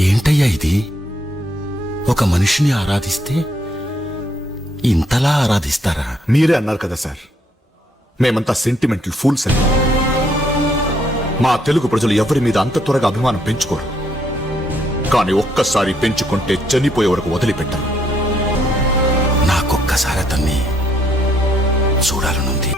ఏంటయ్యా ఇది? ఒక మనిషిని ఆరాధిస్తే ఇంతలా ఆరాధిస్తారా? మీరే అన్నారు కదా సార్, మేమంతా సెంటిమెంటల్ ఫూల్స్ అని. మా తెలుగు ప్రజలు ఎవరి మీద అంత త్వరగా అభిమానం పెంచుకోరు. కానీ ఒక్కసారి పెంచుకుంటే చనిపోయే వరకు వదిలిపెట్టరు. నాకొక్కసారి అతన్ని చూడాలనుంది.